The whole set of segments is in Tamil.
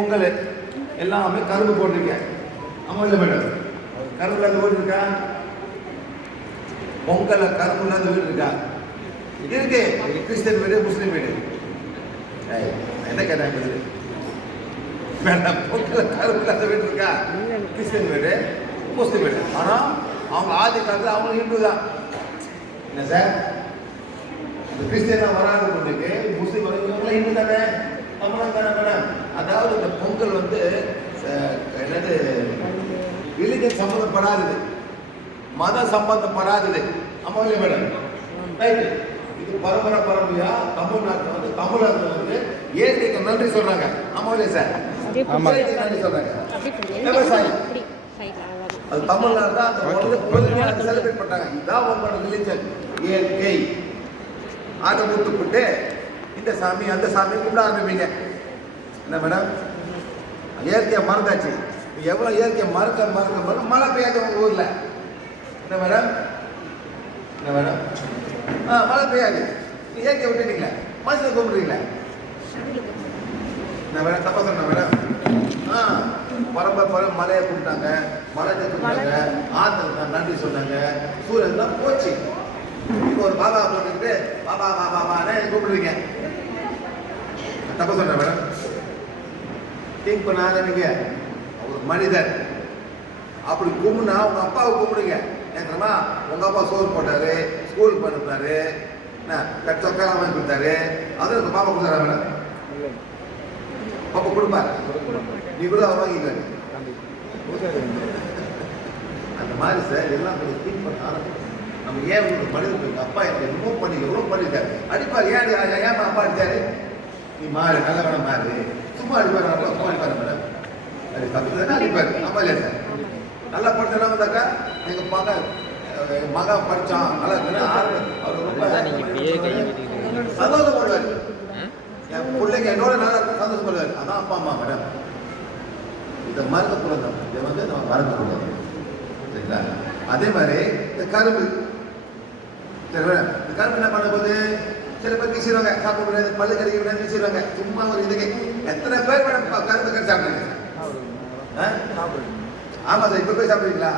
பொங்கல் எல்லாமே கரும்பு போட்டிருக்கேன். ஆமாம் இல்லை மேடம்? கரும்புல அந்த வீடு இருக்கா? பொங்கல கரும்புல அந்த வீடு இருக்கா? இருக்கு. கிறிஸ்டியன் வீடு, முஸ்லீம் வீடு. என்ன கேட்டாங்க மேடம்? பொங்கல கரும்புல அந்த வீடு இருக்கா? கிறிஸ்டியன் வீடு, முஸ்லீம் வீடு. ஆனால் அவங்க ஆதி காலத்தில் அவங்க ஹிந்து தான். என்ன சார், கிறிஸ்டியனா வராது கொண்டுக்கு முஸ்லீம் இவங்களாம் ஹிந்து தானே, தமிழன் தானே மேடம்? அதாவது இந்த பொங்கல் வந்து என்னது ரிலிஜன் சம்பந்தப்படாதது, மத சம்பந்தப்படாதது. ஆமாம் இல்லையா மேடம்? ரைட்டு. இது பரம்பரையா தமிழ்நாட்டில் வந்து தமிழர்கள் வந்து இயற்கைக்கு நன்றி சொல்றாங்க. ஆமாம் இல்லையா சார்? நன்றி சொல்றாங்க. விவசாயி அது தமிழ்நாடு தான் அந்த செலிப்ரேட் பண்றாங்க. இதுதான் உங்களோட ரிலிஜன், இயற்கை. அதை விட்டுப்பட்டு இந்த சாமி அந்த சாமி கும்பிட ஆரம்பிப்பீங்க. என்ன மேடம்? இயற்கையை மறந்தாச்சு. எவ்வளோ இயற்கையை மறக்க மழை பெய்யாது உங்கள் ஊரில். என்ன மேடம்? என்ன மேடம்? மழை பெய்யாது. இயற்கையை விட்டுட்டீங்களே, மனுஷனை கும்பிடுறீங்களே. என்ன மேடம்? தப்பா சொன்ன மேடம்? பரம்பரை மலையை கும்பிட்டாங்க, மழை கும்பிட்டாங்க, ஆற்றுக்கு நன்றி சொன்னாங்க, சூரியன் தான் போச்சு. இப்போ ஒரு பாபா போட்டுக்கிட்டு பாபா பாபான்னு கூப்பிடுறீங்க. தப்ப சொன்ன மேடம்? திங்க் பண்ணாத நீங்க. ஒரு மனிதர் அப்படி கும்பிடுனா உங்க அப்பாவை கும்பிடுங்க. ஏன்னா உங்க அப்பா சோறு போட்டாரு, ஸ்கூலுக்கு அனுப்பினாரு, சொக்கெல்லாம் வாங்கி கொடுத்தாரு. அதுவும் பாப்பா கொடுத்தாரா மேடம்? பாப்பா கொடுப்பாரு. நீ கூட அவர் வாங்கிக்காரு. அந்த மாதிரி சார் எல்லாம் கொஞ்சம் திங்க் பண்ண ஆரம்பிச்சு. நம்ம ஏன் உங்களுக்கு மனிதர்களுக்கு அப்பா எனக்கு எவ்வளோ பண்ணிட்டாரு அடிப்பார். ஏன் அப்பா அடித்தாரு? நீ மாறு, நல்ல வேணா மாறு. சும்மா அடிப்பார், சும்மா அடிப்பார் மேடம். அது தப்பு தானே அடிப்பார். ஆமா இல்லையா சார்? நல்லா படிச்சா வந்தாக்கா எங்கள் மகன் படித்தான் நல்லா இருக்குன்னு அவர் ரொம்ப சந்தோஷப்படுவார். என் பிள்ளைங்க என்னோட நல்லா இருக்கும் சந்தோஷப்படுவார். அதான் அப்பா அம்மா மேடம். இதை மறக்கக்கூடாது. இதை வந்து நம்ம மறக்கக்கூடாது. சரிங்களா? அதே மாதிரி இந்த கரும்பு, சரி மேடம், இந்த கரும்பு என்ன பண்ண போது சில பேர் வீசிடுவாங்க, சாப்பிட முடியாது, பல்லு கடிக்க முடியாது, வீசிடுவாங்க. சும்மா ஒரு இதுக்கு எத்தனை பேர் மேடம் கரும்பு கறி சாப்பிடுங்க? ஆமாம் சார். இப்போ போய் சாப்பிடுவீங்களா?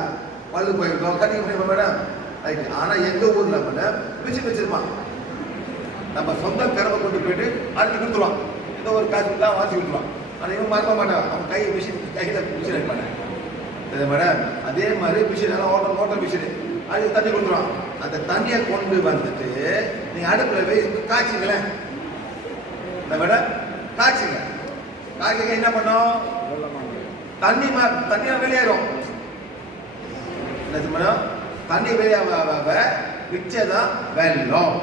பல்லு போயிருக்கோம், கடிக்க முடியுமா மேடம்? ரைட்டு. ஆனால் எங்கள் ஊரில் மேடம் வச்சிருப்பான். நம்ம சொந்த கரும்பை கொண்டு போயிட்டு அரைச்சி கொடுத்துருவான். ஏதோ ஒரு காசு தான் வாசி கொடுத்துருவான். ஆனால் இவன் மறக்க மாட்டான். அவன் கையில் மிஷின் அடிப்பாங்க. சரி மேடம்? அதே மாதிரி மிஷின் எல்லாம் ஓட்டர் மிஷின் அது தண்ணி கொடுத்துருவான். அந்த தண்ணியை கொண்டு வந்துட்டு நீங்கள் அடுப்பில் போய் காய்ச்சிங்களேன். இந்த மேடம் காய்ச்சிங்க. காய்ச்சிங்க என்ன பண்ணும்? தண்ணியாக வெளியேறும். என்ன மேடம்? தண்ணி வெளியாக மிச்சதான் வெள்ளம்.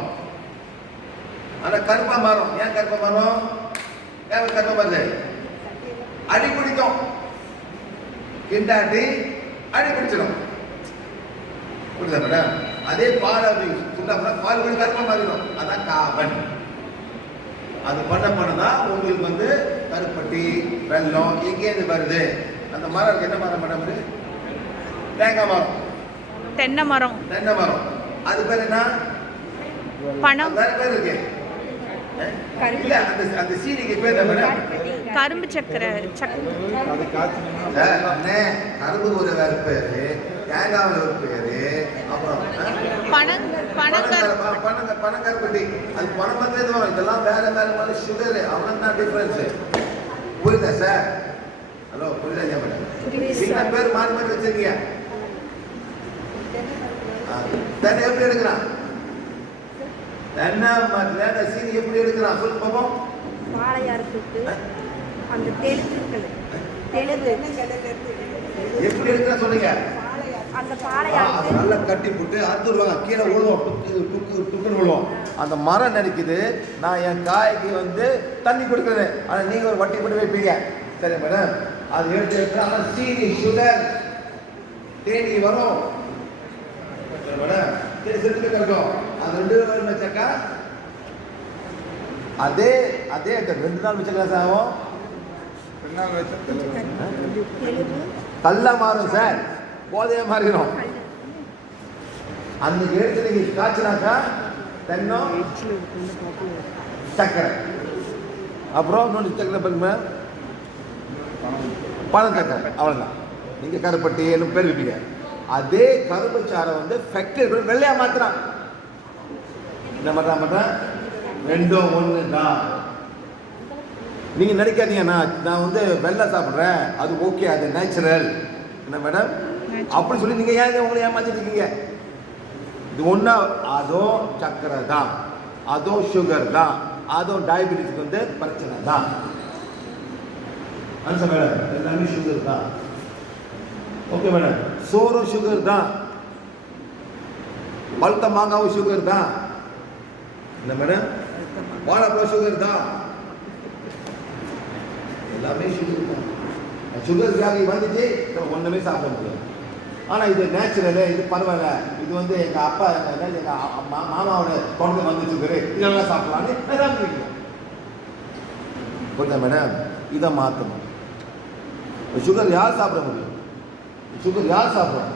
ஆனால் கருப்பா மாறும். ஏன் கருப்பா மாறும்? ஏன் கருப்பா மாறுது? அடி பிடிக்கும். கிண்டாட்டி அடி பிடிச்சிடும். புரியுதா மேடம்? அதே பால் சுண்டா பால் கூட கருப்பா மாறிடும். அதான் காபன். அது பண்ணதான் உங்களுக்கு வந்து கருப்பட்டி வெள்ளம் எங்கேருந்து வருது? அந்த மரம் என்ன மரம் மேடம்? தேங்காய் மரம், தென்னை மரம். தென்னை மரம். அது பேர் என்ன? பணம். வேற பேர் இருக்கு இல்ல? அந்த சீனிக்கு பேர் என்ன மேடம்? கரும்பு சக்கரை. கரும்பு ஒரு வேற பேரு, தேங்காய் ஒரு பேரு, அப்புறம் பனங்கருப்பட்டி. அது பணமத்துல இதுவாங்க. இதெல்லாம் வேற வேற மாதிரி சுகர். அவன் தான் டிஃபரன்ஸ். புரியுதா சார்? ஹலோ, புரியுதா இல்லையா மேடம்? நீங்க பேர் மாறி மாறி வச்சிருக்கீங்க. தென்னை எப்படி எடுக்கிறான்? தென்னை மரத்துல சீனி எப்படி எடுக்கிறான்? சொல்லு பாப்போம். எப்படி எடுக்கிறான் சொல்லுங்க. நல்லா கட்டி போட்டு அறுத்துடுவாங்க. கீழே விழுவோம், டுக்குன்னு விழுவோம். அந்த மரம் நினைக்குது நான் என் காய்க்கு வந்து தண்ணி கொடுக்குறேன். ஆனால் நீங்கள் ஒரு வட்டி போட்டு வைப்பீங்க. சரி மேடம்? அது எடுத்து ஆனால் சீனி சுகர் தேனி வரும். மேடம் செலுத்து கிடைக்கும். அது 2 நாள் வச்சாக்கா அதே அந்த 2 நாள் வச்சாக்கா ஆகும். 2 நாள் வச்சா கல்லா மாறும் சார், போதையா மாறிடும். அந்த எடுத்து நீங்க காய்ச்சினாக்கா தென்னம் சக்கரை, அப்புறம் இன்னொன்று சக்கரை பாருங்க பணம் சக்கரை அவ்வளோதான். நீங்கள் கருப்பட்டி என்ன பேர் வைப்பீங்க. அதே கரும்பு சாரை வந்து ஃபேக்டரி வெள்ளையா மாத்துறான். என்ன பண்ணுறான் ரெண்டும் ஒன்று தான். நீங்கள் நினைக்காதீங்க நான் வந்து வெள்ளை சாப்பிட்றேன் அது ஓகே அது நேச்சுரல் என்ன மேடம் அப்படின்னு சொல்லி நீங்கள் ஏன் உங்களை ஏமாத்திட்டு இருக்கீங்க. இது ஒன்றா அதுவும் சக்கரை தான், அதுவும் சுகர் தான், அதுவும் டயபெட்டிஸ்க்கு வந்து பிரச்சனை தான். மேடம் எல்லாமே சுகர் தான். Okay madam. சோறும் சுகர் தான், பழுத்த மாங்காவும் சுகர் தான். என்ன மேடம் வாழைப்பழம் சுகர் தான், எல்லாமே சுகர் தான். சுகர் வியாதி வந்துச்சு ஒன்றுமே சாப்பிட முடியாது. ஆனால் இது நேச்சுரலு, இது பரவாயில்ல, இது வந்து எங்கள் அப்பா எங்கள் மாமாவோட தொடர்ந்து வந்து சுகரு இதெல்லாம் சாப்பிடலான்னு சாப்பிடுவீங்க. புரியுதா மேடம்? இதை மாற்றணும். சுகர் யார் சாப்பிட முடியும்? சுகர் யார் சாப்பிடணும்?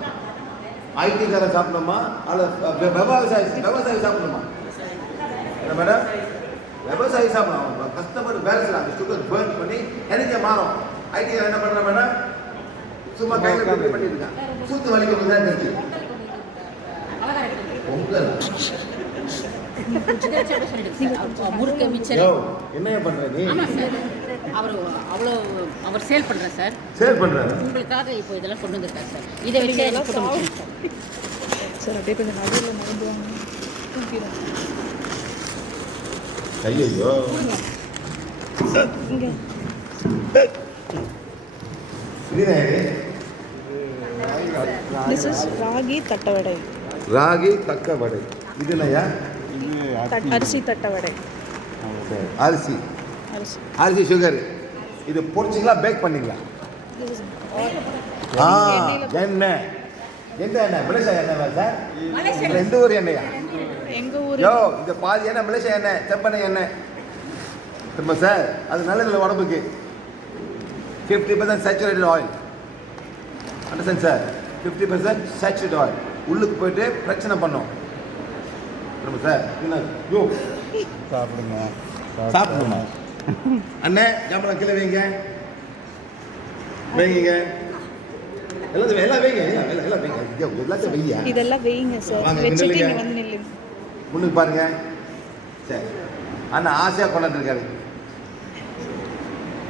ஐடிக்காரன் சாப்பிடணுமா அல்ல விவசாயி சாப்பிடணுமா? என்ன மேடம் விவசாயி சாப்பிடணும். கஷ்டப்பட்டு வேலை செய்யலாம். அந்த சுகர் பேர்ன் பண்ணி எனக்கே மாறும். ஐடிக்காரன் என்ன பண்ணுறேன் மேடம் சும்மா கையில் பண்ணியிருக்கான். சூத்து வலிக்க தான் தெரிஞ்சு பொங்கல் என்ன பண்ற நீ? அவர் சேல் பண்றார் சார். சேல் பண்றாரு உங்களுக்காக இப்போ இதெல்லாம் கொண்டு வந்திருக்காரு சார். இதை வச்சு சார் அப்படியே கொஞ்சம் நடுவில் நடந்துவாங்க. ஐயோ இங்கே திஸ் இஸ் ராகி தட்டவடை. ராகி தக்க வடை. இது என்னையா? அரிசி தட்டவடை. அரிசி அரிசி அரிசி சுகர். இது பொரிச்சிங்களா பேக் பண்ணிங்களா? எண்ணெய் எந்த எண்ணெய்? மலேசியா எண்ணெய் சார். எந்த ஊர் எண்ணெயா? எங்கள் ஊர். யோ இந்த பாதி எண்ணெய் மலேசியா எண்ணெய், செம்பெண்ணெய் எண்ணெய். திரும்ப சார் அது நல்லதில்லை உடம்புக்கு. 50% saturated oil. Understand sir? 50% saturated oil உள்ளுக்கு போயிட்டு பிரச்சனை பண்ணோம். திரும்ப சார் என்ன யோ சாப்பிடுமா அண்ணே ஜாம்பளம் கீழே வைங்க வைங்க எல்லாம் வைங்க எல்லாம் வைங்க எல்லாத்தையும் வைங்க. இதெல்லாம் வைங்க சார். வச்சுட்டு இங்கே வந்து நில்லுங்க. முன்னுக்கு பாருங்க. சரி அண்ணா ஆசையாக கொண்டாந்துருக்காரு.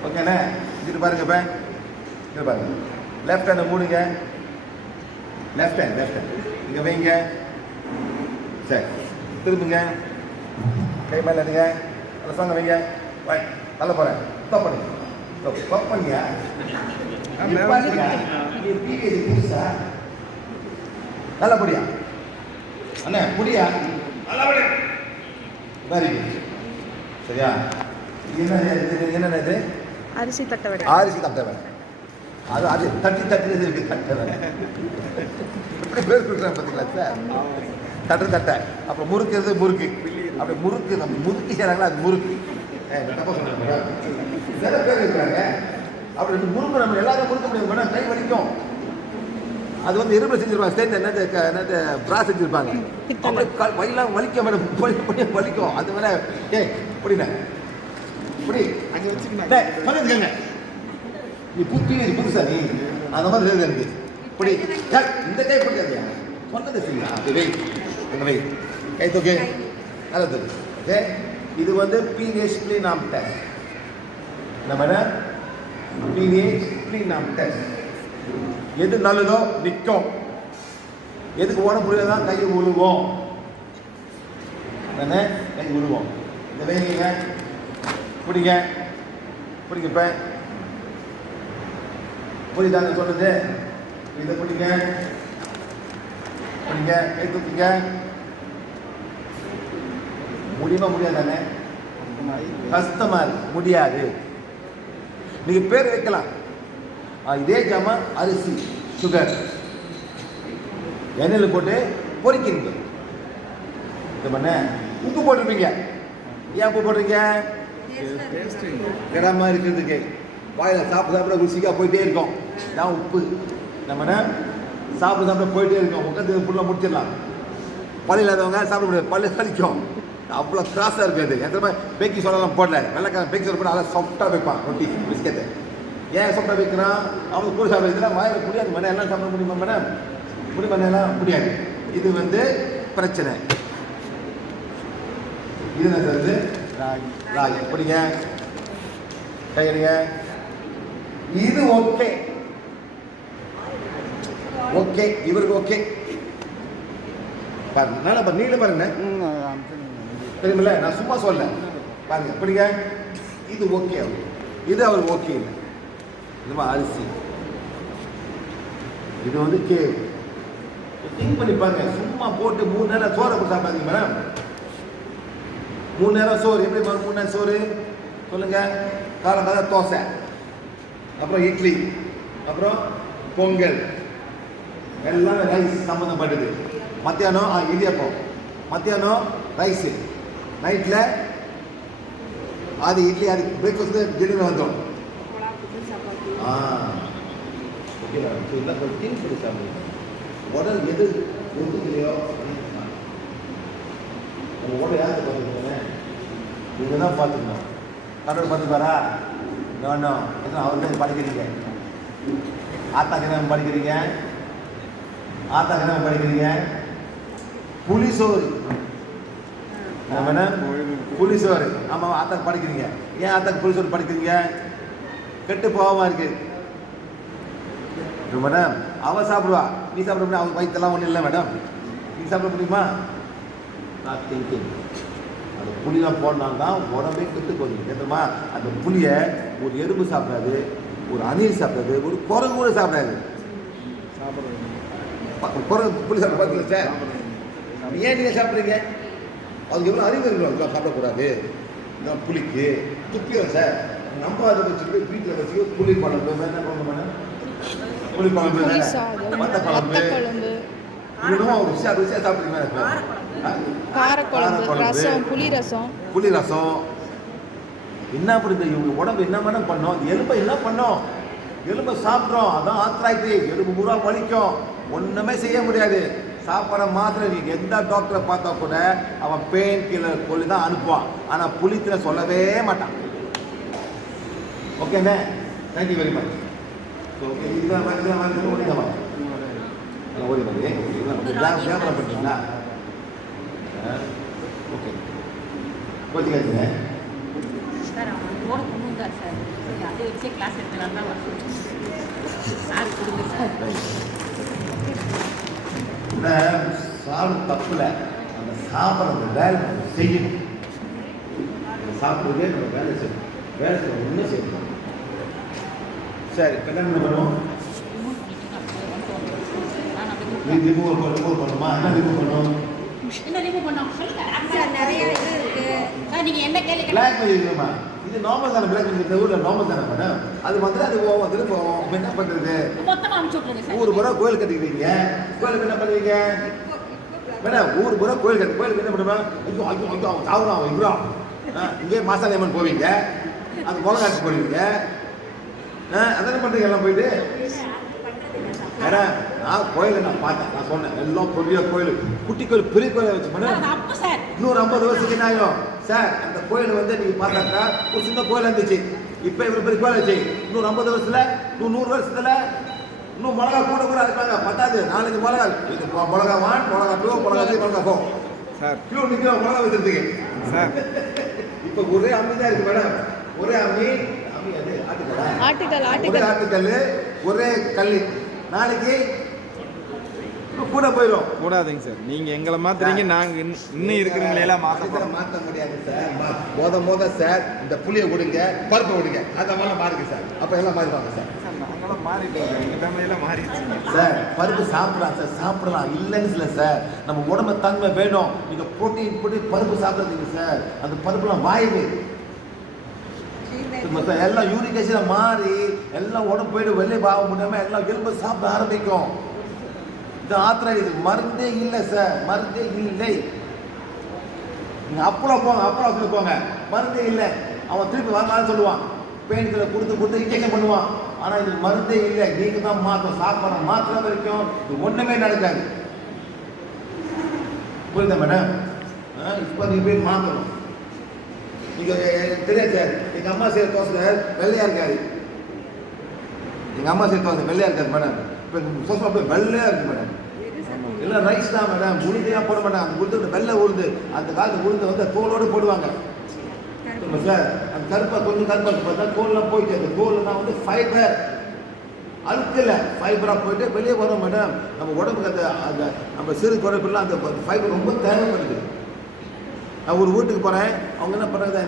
ஓகேண்ணே இது பாருங்க. இப்போ இங்கே பாருங்க. லெஃப்ட் ஹேண்டை மூடுங்க. லெஃப்ட் ஹேண்ட் இங்கே வைங்க. சரி திரும்புங்க. கை மேலே எடுங்க. நல்லா சொங்க வைங்க. தள்ள போகிறேன். ஸ்டாப் பண்ணுங்க. ஸ்டாப் பண்ணியா புதுசா நல்லா புடியா அண்ணே புடியா நல்லா புடி. Very good. சரியா? என்ன இது? அரிசி தட்டவடை. அரிசி தட்டவடை. அது தட்டி இருக்கு தட்டவடை. எப்படி பேர் கொடுக்குறாங்க பார்த்தீங்களா சார்? தட்டை அப்புறம் முறுக்குறது முறுக்கு. அப்படி முறுக்கு நம்ம முறுக்கு செய்கிறாங்களா அது முறுக்கு. தப்பா சொல்லுங்க. சில பேர் இருக்கிறாங்க அப்படி முறுக்கு நம்ம எல்லாரும் முறுக்க முடியும் மேடம். கை வலிக்கும். அது வந்து இரும்பு செஞ்சிருப்பாங்க. ஸ்டேட் என்னது பிரா செஞ்சிருப்பாங்க. அப்படியே வயலாம் வலிக்கும் மேடம். வலிக்கும். அது மேலே புடிண்ணே புடி அங்கே வச்சுக்கங்க. நீ புதுசா நீ அந்த மாதிரி இருக்குது எனக்கு. இப்படி இந்த கை பிடிக்காதியா சொன்னது சரியா? அப்படி வை என்ன வை கை தூக்கி நல்லா தூக்கு. ஓகே இது வந்து பீரியட் ஸ்ப்ளீனம் டெஸ்ட். என்ன மேடம்? பீரியட் ஸ்ப்ளீனம் டெஸ்ட். எது நல்லதோ நிற்கும், எதுக்கு ஓட முடியாதான் கை விழுவோம். கை விழுவோம். இந்த வைங்க பிடிங்க இப்ப புரியுதாங்க சொல்லுது? இதை பிடிங்க கை தூக்கிங்க. முடியாதானே? கஷ்டமா இருக்கு முடியாது. நீங்க பேர் வைக்கலாம். இதே ஜாமா அரிசி சுகர் எண்ணெயில் போட்டு பொரிக்கிறீங்க. உப்பு போட்டிருப்பீங்க. ஏன் உப்பு போடுறீங்க? கிடமா இருக்கிறதுக்கு. வாயில் சாப்பிட ருசிக்காக போயிட்டே இருக்கும். நான் உப்பு நம்ம சாப்பிட போயிட்டே இருக்கோம். உட்காந்து ஃபுல்லாக முடிச்சிடலாம். பல்லு இல்லாதவங்க சாப்பிட முடியாது. பல்லு கழிக்கும். அவ்வளோ கிராஸாக இருக்குது. எத்தனை பேக்கிங் சோடாலாம் போடல. வெள்ளைக்காரன் பேக்கிங் சோடா போட நல்லா சாஃப்டாக வைப்பான். ரொட்டி பிஸ்கெட்டு ஏன் சாப்பிட வைக்கிறான்? அவங்க கூட சாப்பிட வைக்கிறான். வாயில் முடியாது மேடம், எல்லாம் சாப்பிட முடியுமா மேடம்? முடியுமா? எல்லாம் முடியாது. இது வந்து பிரச்சனை. இது என்ன சார்? இது ராகி. எப்படிங்க கையடிங்க. இது ஓகே, ஓகே, இவருக்கு ஓகே. பாருங்க, நல்லா பாருங்க, நீங்களே பாருங்க. தெரியுமில்ல, நான் சும்மா சொல்ல. பாருங்க எப்படிங்க. இது ஓகே, இது அவர் ஓகே இல்லை. இது அரிசி, இது வந்து கேவ். திங்க் பண்ணி பாருங்க. சும்மா போட்டு 3 நேரம் சோறை கொடுத்து சாப்பிடாதீங்க மேடம். 3 நேரம் சோறு எப்படி 3 நேரம் சோறு சொல்லுங்க? காலம் தோசை, அப்புறம் இட்லி, அப்புறம் பொங்கல், எல்லாம் ரைஸ் சம்மந்தப்பட்டது. மத்தியானம் இடியப்பம், மத்தியானம் ரைஸு, நைட்டில் அது இட்லி, அது பிரேக்ஃபாஸ்ட்டு டின்னர் வந்துடும். ஓகேவா? எல்லாம் கொஞ்சம் திங்க் பண்ணி சாப்பிடுங்க. உடல் எது ஒத்துக்கலையோ உங்கள் உடல் யாருக்கு பார்த்துக்கோங்க? நீங்கள் தான் பார்த்துக்கணும். கடவுள் பார்த்துப்பாரா? வேணும். அவர்கிட்ட படிக்கிறீங்க, ஆத்தாக்கு என்ன படிக்கிறீங்க? ஆத்தாக்கு என்ன படிக்கிறீங்க? புளிசோறு மேடம், புளிசோறு. ஆமாம், ஆத்தாக்கு படிக்கிறீங்க. ஏன் ஆத்தாக்கு புளிசோறு படிக்கிறீங்க? கெட்டு போகாமல் இருக்கு மேடம். அவன் சாப்பிடுவா, நீ சாப்பிட முடியும்? அவன் வயிற்றெல்லாம் ஒன்றும் இல்லை மேடம். நீ சாப்பிட முடியுமா? நான் திங்கிங் அந்த புளியெலாம் போனால்தான் உடம்பே கெட்டு போகுது. கேட்டோமா? அந்த புளியை ஒரு எறும்பு சாப்பிடாது, ஒரு அணில் சாப்பிடாது, ஒரு குரங்கு கூட சாப்பிடாது. குரங்கு புளி சாப்பிட பார்த்துங்க சார். ஏன் நீங்கள் சாப்பிட்றீங்க? அதுக்கு எவ்வளோ அறிவு இருக்கணும். அதெல்லாம் சாப்பிடக்கூடாது. இதெல்லாம் புளிக்கு துப்பியும் சார். நம்ம அதை வச்சுட்டு வீட்டில் வச்சுட்டு புளி குழம்பு என்ன குழம்பு மேடம்? புளி குழம்பு, மத்த குழம்பு, இன்னும் ருசியாக சாப்பிட்றீங்களா? காரக்குழம்பு, ரசம், புளி ரசம், புளி ரசம். என்ன பண்ணுது இவங்க உடம்பு? என்ன மேடம் பண்ணோம்? எலும்பை என்ன பண்ணோம்? எலும்பை சாப்பிட்றோம், அதான் ஆத்ரைட்டிஸ். எலும்பு பூரா வலிக்கும், ஒன்றுமே செய்ய முடியாது. சாப்பாடை மாத்திரை நீங்கள் எந்த டாக்டரை பார்த்தா கூட அவன் பெயின் கில்லர் சொல்லி தான் அனுப்புவான். ஆனால் புளித்துல சொல்லவே மாட்டான். ஓகேண்ணே, தேங்க்யூ வெரி மச். ஓகே, இதுதான் ஓடிதான் ஓடி மாதிரி வியாபாரம் பண்ணுறீங்களா? ஓகே, கோச்சிக்காச்சுங்க சார். அவன் ஓட கொண்டு வந்தார் சார். அதை வச்சே கிளாஸ் எடுக்கலாம் தான் சார். கொடுங்க சார். இந்த சாப்பிட தப்பில் அந்த சாப்பிட்ற வேலை செய்யணும். சாப்பிட்றதே நம்ம வேலை செய்யணும். வேலை செய்ய ஒன்றும் செய்யணும். சரி, கல்யாணம் பண்ணுவோம். ரிமூவ் பண்ணுமா? என்ன ரிமூவ் பண்ணும்? என்ன ரிமூவ் பண்ணோம் சார்? நிறைய இது இருக்கு சார். நீங்கள் என்ன கேள்வி பிளாக் பண்ணிக்கணுமா? இது நார்மல் தானே? பிளாக் பண்ணி ஊரில் நார்மல் தானே மேடம்? அது வந்து அது போவோம், அதில் போவோம். என்ன பண்ணுறது? மொத்தமாக அனுப்பிச்சு விட்ருங்க சார். ஊர் பூரா கோயில் கட்டிக்கிறீங்க. கோயிலுக்கு என்ன பண்ணுவீங்க மேடம்? ஊர் பூரா கோயில் கட்டி கோயிலுக்கு என்ன பண்ணுவேன்? ஐயோ ஐயோ ஐயோ அவன் சாவுறான், அவன் இவ்வளோ இங்கே மாசாணியம்மன் போவீங்க, அது மிளகாட்சி போடுவீங்க. அதென்ன பண்ணுறீங்க எல்லாம் போயிட்டு? மேடம், நான் கோயிலை நான் பார்த்தேன், நான் சொன்னேன் எல்லாம் பெரிய கோயில், குட்டி கோயில், பெரிய கோயிலை வச்சு மேடம். இன்னொரு 50 வருஷத்துக்கு என்ன ஆகும் சார்? அந்த கோயில் வந்து நீங்கள் பார்த்தாக்கா ஒரு சின்ன கோயில் இருந்துச்சு, இப்போ இவ்வளோ பெரிய கோயில் வச்சு. இன்னும் 50 வருஷத்துல, இன்னும் 100 வருஷத்துல இன்னும் மிளகா கூட கூட இருப்பாங்க. பத்தாது, 4-5 மிளகா. இது மிளகா 1, மிளகா 2, மிளகா 3, மிளகா 4 சார். கிலோ நிற்கிறோம் மிளகா வச்சுருக்கீங்க சார். இப்போ ஒரே அம்மி தான் இருக்கு மேடம். ஒரே அம்மி, அது ஆட்டுக்கல், ஆட்டுக்கல், ஒரே கல். நாளைக்கு கூட போயிடும். கூடாதுங்க சார். நீங்க எங்களை மாத்துறீங்க, நாங்க இன்னும் இருக்கிறவங்களெல்லாம் மாற்ற முடியாது சார். மொத சார் இந்த புளியை விடுங்க, பருப்பை விடுங்க, அந்த மாதிரிலாம் மாறுங்க சார். அப்போ எல்லாம் மாறிடுவாங்க சார். நாங்களாம் மாறிட்டோம் சார். எங்கள் ஃபேமிலியெல்லாம் மாறிடுச்சுங்க சார். பருப்பு சாப்பிடலாம் சார், சாப்பிடலாம், இல்லைன்னு இல்லை சார். நம்ம உடம்பு தன்மை வேணும். நீங்கள் புரோட்டீன் போட்டு பருப்பு சாப்பிட்றதுங்க சார். அந்த பருப்புலாம் வாய்வு எல்லாம் யூரிக் ஆசிட் மாறி எல்லாம் உடம்பு போயிட்டு வெளியே பாக முடியாமல் எல்லாம் எலும்பு சாப்பிட ஆரம்பிக்கும். இது ஆத்திரைட்டிஸ் மருந்தே இல்லை சார், மருந்தே இல்லை. நீங்கள் அப்பளம் போங்க, அப்பளம் போங்க, மருந்தே இல்லை. அவன் திருப்பி வரலான்னு சொல்லுவான், பெயின் கில்லர் கொடுத்து இன்ஜெக்ஷன் பண்ணுவான். ஆனால் இது மருந்தே இல்லை. நீங்கள் தான் மாற்றம். சாப்பிட்ற மாத்திரை வரைக்கும் இது ஒன்றுமே நடக்காது. புரியுதா மேடம்? இப்போ நீங்கள் போய் மாற்றணும். நீங்கள் தெரியாது சார், எங்கள் அம்மா செய்கிற தோசை வெள்ளையாக இருக்காது, எங்கள் அம்மா சேர்த்து அந்த வெள்ளையாக இருக்காது மேடம். இப்போ சோஃபா போய் வெள்ளையாக இருக்குது மேடம். எல்லாம் ரைஸ் தான் மேடம். உளுந்தையாக போட மாட்டாங்க. அந்த உளுந்து வெள்ளை உளுந்து, அந்த காலத்து உளுந்தை வந்து தோலோடு போடுவாங்க சார். அந்த கருப்பாக கொஞ்சம் கருப்பாக பார்த்தா தோல்லாம் போயிட்டு, அந்த தோல்லாம் வந்து ஃபைபர் அழுக்கு இல்லை, ஃபைபராக போயிட்டு வெளியே வரும் மேடம். நம்ம உடம்புக்கு அந்த அந்த நம்ம சிறு குறைப்பெல்லாம் அந்த ஃபைபர் ரொம்ப தேவைப்படுது. நான் ஒரு வீட்டுக்கு போகிறேன், அவங்க என்ன பண்ணுறது,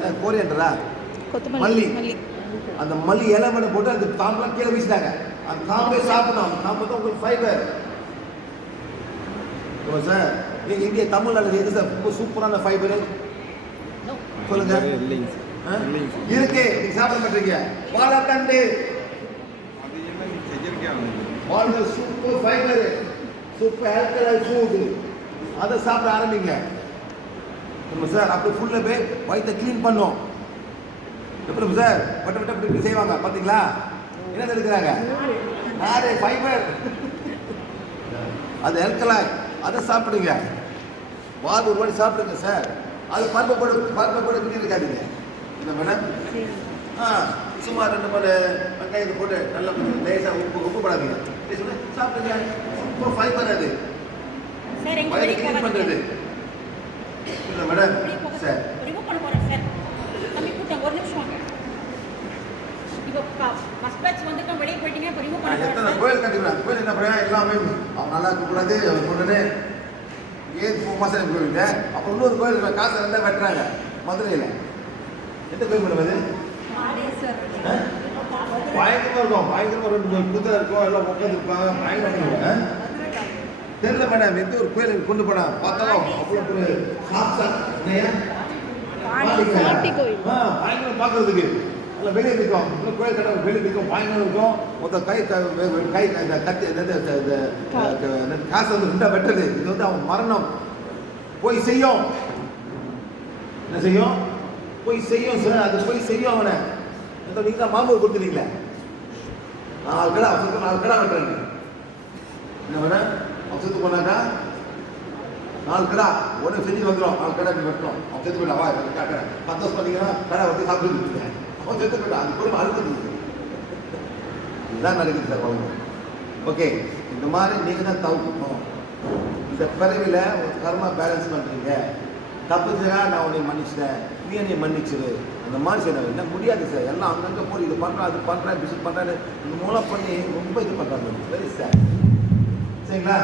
அந்த கோரியண்டரா மல்லி, அந்த மல்லி இலை மேலே போட்டு அந்த காம்பெல்லாம் கீழே வீசிட்டாங்க. அந்த காம்பே சாப்பிடணும். அந்த காம்பு தான் உங்களுக்கு ஃபைபர் சார். நீங்கள் இந்திய தமிழ்நாடு எது சார் ரொம்ப சூப்பரான ஃபைபரு சொல்லுங்க? இருக்கு, நீங்க சாப்பிட மாட்டீங்க. வாழைத்தண்டு வாழை super fibre, super alkaline food, அதை சாப்பிட ஆரம்பிங்க சார். அப்படி ஃபுல்லாக போய் வயிற்றை க்ளீன் பண்ணும். எப்படி சார் பட்டு பட்டு அப்படி இப்படி செய்வாங்க பார்த்தீங்களா? என்ன எடுக்கிறாங்க? ஃபைபர், அது ஆல்கலைன், அதை சாப்பிடுங்க. வாது ஒரு வாட்டி சாப்பிடுங்க சார். அது பருப்பை போட கிட்டி இருக்காதுங்க இந்த மேடம். சும்மா 2 மணி வெங்காயத்தை போட்டு நல்லா லேசாக உப்பு போடாதீங்க, சாப்பிடுங்க. சூப்பர் ஃபைபர் அது, வயிறு க்ளீன் பண்ணுறது இல்லை மேடம். சார் எத்தனை கோயில் கட்டிக்கிறாங்க. கோயில் என்ன பண்ணுறாங்க, எல்லாமே அவங்க நல்லா இருக்கக்கூடாது பொண்ணுன்னு ஏன் மாதம் கோயில்கிட்ட. அப்புறம் இன்னொரு கோயில் காசு ரெண்டாக வெட்டுறாங்க மதுரையில். எந்த கோயில் மேடம் அது? பயங்கரமாக இருக்கும். பயங்கரமாக 2 குதிரை இருக்கும், எல்லாம் உட்காந்துருப்பாங்க. பயங்கரமாக தெரியல மேடம். எந்த ஒரு கோயிலுக்கு கொண்டு போனா பார்த்தாலும் அவ்வளோ ஒரு பயங்கரம் பார்க்கறதுக்கு நல்லா வெளியே இருக்கும். இன்னும் கோயில் கடை வெளியே இருக்கும், பயங்கரம் இருக்கும். மொத்தம் கை கத்தி காசு வந்து 2 வெட்டுறது. இது வந்து அவன் மரணம் போய் செய்யும். என்ன செய்யும்? போய் செய்யும் சார். அது போய் செய்யும் அவனை. நீங்க தான் மாமூல் கொடுத்துட்டீங்களே, 4 கடை அவசரத்துக்கு 4 கடை வெட்டுறாங்க. என்ன மேடம் அவசரத்து போனாக்கா 4 கடை உடனே செஞ்சு வந்துடும். 4 கடை வெட்டணும். அவன் செத்து போயிட்டா, வா கடை 10 வருஷம் பார்த்தீங்கன்னா கடை வச்சு சாப்பிட்டு அவன் செத்து போயிட்டான். அது கூட அழுத்தது இதுதான் நடக்குது சார் குழந்தை. ஓகே, இந்த மாதிரி நீங்கள் தான் தவிர்க்கணும். இந்த பிறவில ஒரு கர்மா பேலன்ஸ் பண்ணுறீங்க. தப்புச்சுன்னா நான் உன்னை மன்னிச்சிட்டேன், நீ என்னை மன்னிச்சிரு. அந்த மாதிரி செய்யணும். என்ன முடியாது சார். எல்லாம் அங்கங்கே போய் இது பண்ணுறேன், அது பண்ணுறேன், பிசினஸ் பண்ணுறேன்னு இந்த மூலம் பண்ணி ரொம்ப இது பண்ணுறாங்க. Very sir. சரிங்களா?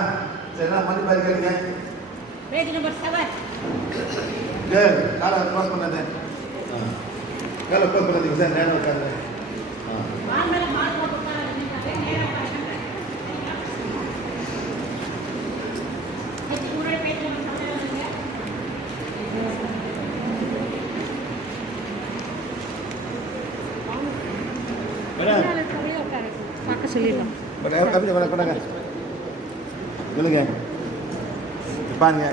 சரிங்களா? மன்னிப்பா இருக்கிறீங்க. காலை க்ளோஸ் பண்ணாதே. காலை க்ளோஸ் பண்ணாதீங்க சார். நேரம் உட்காந்து சொல்லிடலாம். சொல்லுங்க பாருங்க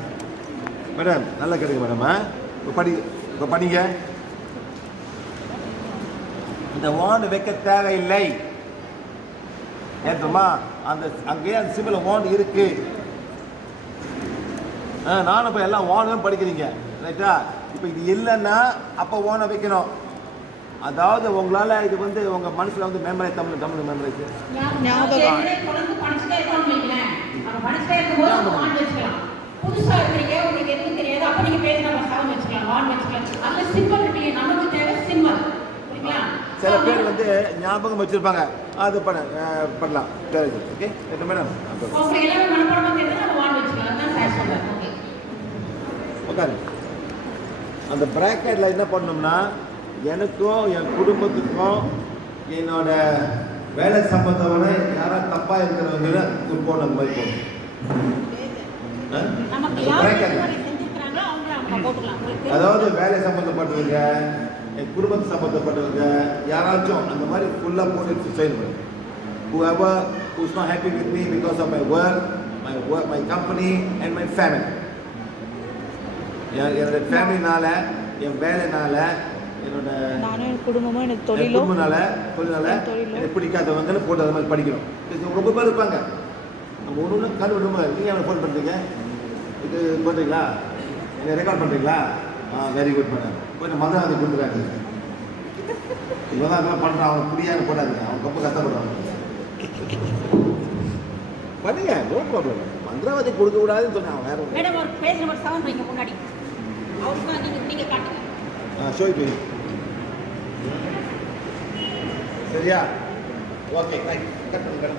மேடம். நல்லா கேட்டுங்க மேடம். இப்போ படிங்க. இந்த வாண்டு வைக்க தேவையில்லை ஏற்றமா. அந்த அங்கேயே அந்த சிம்பிள் வாண்டு இருக்கு. நானும் இப்போ எல்லாம் வாண்டும் படிக்கிறீங்க ரைட்டா. இப்போ இது இல்லைன்னா அப்போ ஓனை வைக்கணும். அதாவது உங்களால் இது வந்து உங்கள் மனசில் வந்து மெமரைஸ் தமிழ் மெமரைஸ் புதுசா இருக்கீங்க, உங்களுக்கு எதுவும் தெரியாது, அப்ப நீங்க பேசினா சவுண்ட் வச்சுக்கலாம், வான் வச்சுக்கலாம். அதுல சிம்பிள் இருக்கு, நமக்கு தேவை சிம்பிள். புரியுங்களா? சில பேர் வந்து ஞாபகம் வச்சிருப்பாங்க, அது பண்ணலாம். Okay madam. உங்களுக்கு எல்லாமே மனப்பாடமா தெரிஞ்சா நம்ம வான் வச்சுக்கலாம். அதான் சார் சொல்றேன். ஓகே உட்காரு. அந்த பிராக்கெட்ல என்ன பண்ணணும்னா எனக்கும் என் குடும்பத்துக்கும் என்னோட வேலை சம்பந்தமான யாராவது தப்பா இருக்கிறவங்க போன மாதிரி போகணும். அதாவது வேலை சம்பந்தப்பட்டவங்க, என் குடும்பத்தை சம்பந்தப்பட்டவங்க யாராச்சும் அந்த மாதிரி ஃபுல்லாக போட்டு செய்யணும். Whoever who's not happy with me because of my work, my company and my family. என்னோட ஃபேமிலினால, என் வேலைனால, என்னோட குடும்பமும் எனக்கு தொழில்னால எனக்கு பிடிக்காதவங்கன்னு போட்டு அது மாதிரி படிக்கணும். ரொம்ப பேர் இருப்பாங்க. நம்ம ஒன்று கல் விடுமா. நீங்கள் அவனை ஃபோன் பண்ணுறீங்க, இது பண்ணுறீங்களா, என்ன ரெக்கார்ட் பண்ணுறீங்களா? Very good madam. கொஞ்சம் மதம் அதை கொடுத்துருக்காங்க. இவன் தான் அதெல்லாம் பண்ணுறான். அவன் புரியாமல் போடாதுங்க. அவன் ரொம்ப கஷ்டப்படுறான். பண்ணுங்க, நோ ப்ராப்ளம். மந்திரவாதி கொடுக்க கூடாதுன்னு சொன்னேன். அவன் வேற ஒன்று. மேடம் ஒரு பேசுகிற ஒரு சவுண்ட் வைங்க முன்னாடி. அவருக்கு தான் நீங்கள் காட்டுங்க. ஷோ இப்போ சரியா? ஓகே, கட் பண்ணு.